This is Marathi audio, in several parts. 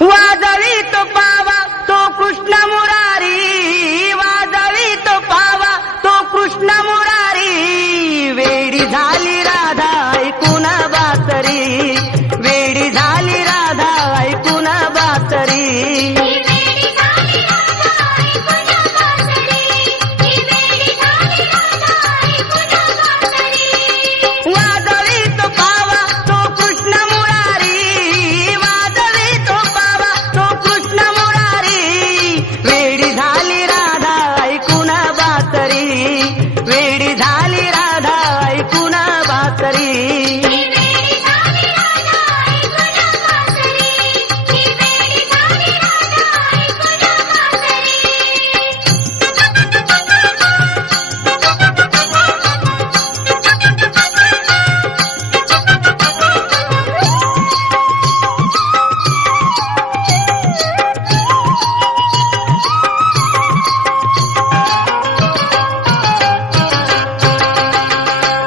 वाजवी तो पावा तो कृष्ण मुरारी, वाजवी तो पावा तो कृष्ण मुरारी, वेडी झाली राधा ऐकून बासरी, वेडी झाली राधा ऐकून बासरी. वाजवी तो पावा तो कृष्ण मुरारी, वाजवी तो पावा तो कृष्ण मुरारी, वेडी झाली राधा ऐकून बासरी, वेडी झाली राधा ऐकून बासरी.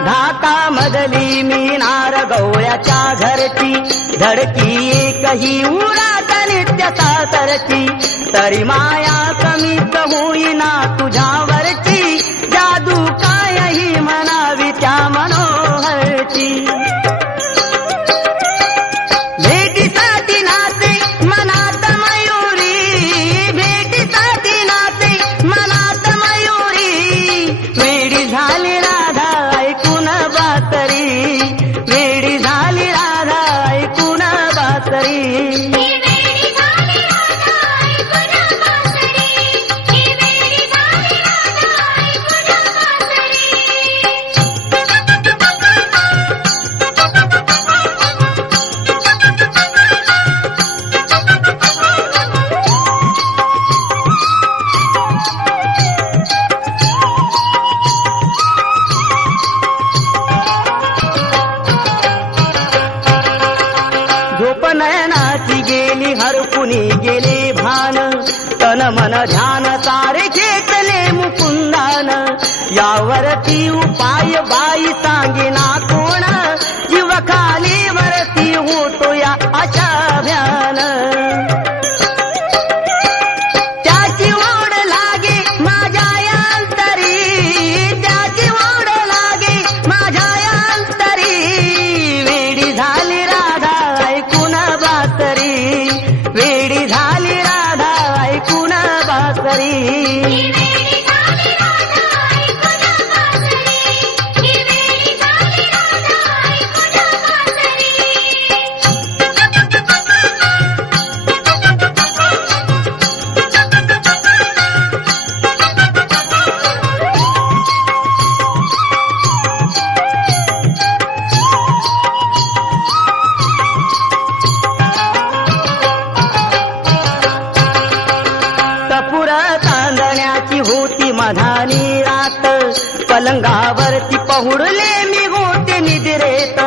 धाता मधली मीनार गवळ्याच्या घरची, धडकी एकही उरात नित्य सासरची, तरी माया कमीच होईना तुझ्यावरची, जादू कायही म्हणावी त्या मनोहरची. भेटीसाठी नाते मनात मयुरी, भेटीसाठी नाते मनात मयुरी, वेडी झाली राधा ऐकून बासरी, वेडी झाली राधा ऐकून बासरी. झोप नयनाची गेली हरपुनी गेले भान, तन मन ध्यान सारे घेतले मुकुंदान, यावरती उपाय बाई सांगेना कोण, जीव खाली वरती होतो या अशा भ्यान. त्याची ओढ लागे माझ्या अंतरी, त्याची ओढ लागे माझ्या अंतरी, वेडी झाली राधा ऐकून बासरी, वेडी झाली राधा ऐकून बासरी. टपुर तांदण्याची होती मधानी रात, पलंगावरती पहुडले मी होते निद्रेत,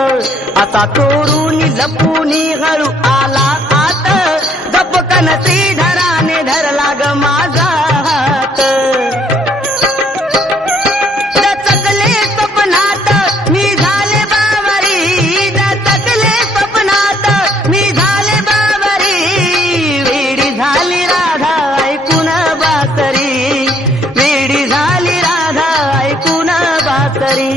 आता चोरून लपूनी हळू आला आत, गपकन श्रीधराने धरला ग माझा हात. दचकले स्वप्नात मी झाले बावरी, दचकले स्वप्नात मी झाले बावरी, वेडी झाली राधा ऐकून बासरी, वेडी झाली राधा ऐकून बासरी.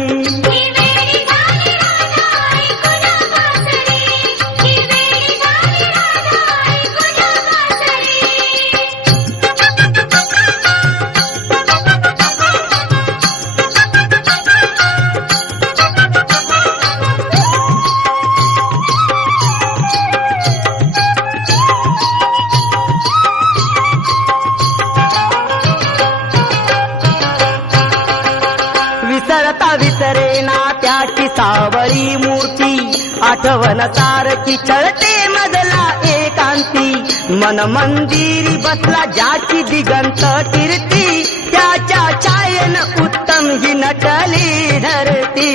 विसरता विसरेना त्याची सावळी मूर्ती, आठवण सारखी छळते मधला एकांती, मन मंदिरी बसला ज्याची दिगंत कीर्ती, त्याच्या छायेन उत्तम ही नटली धरती.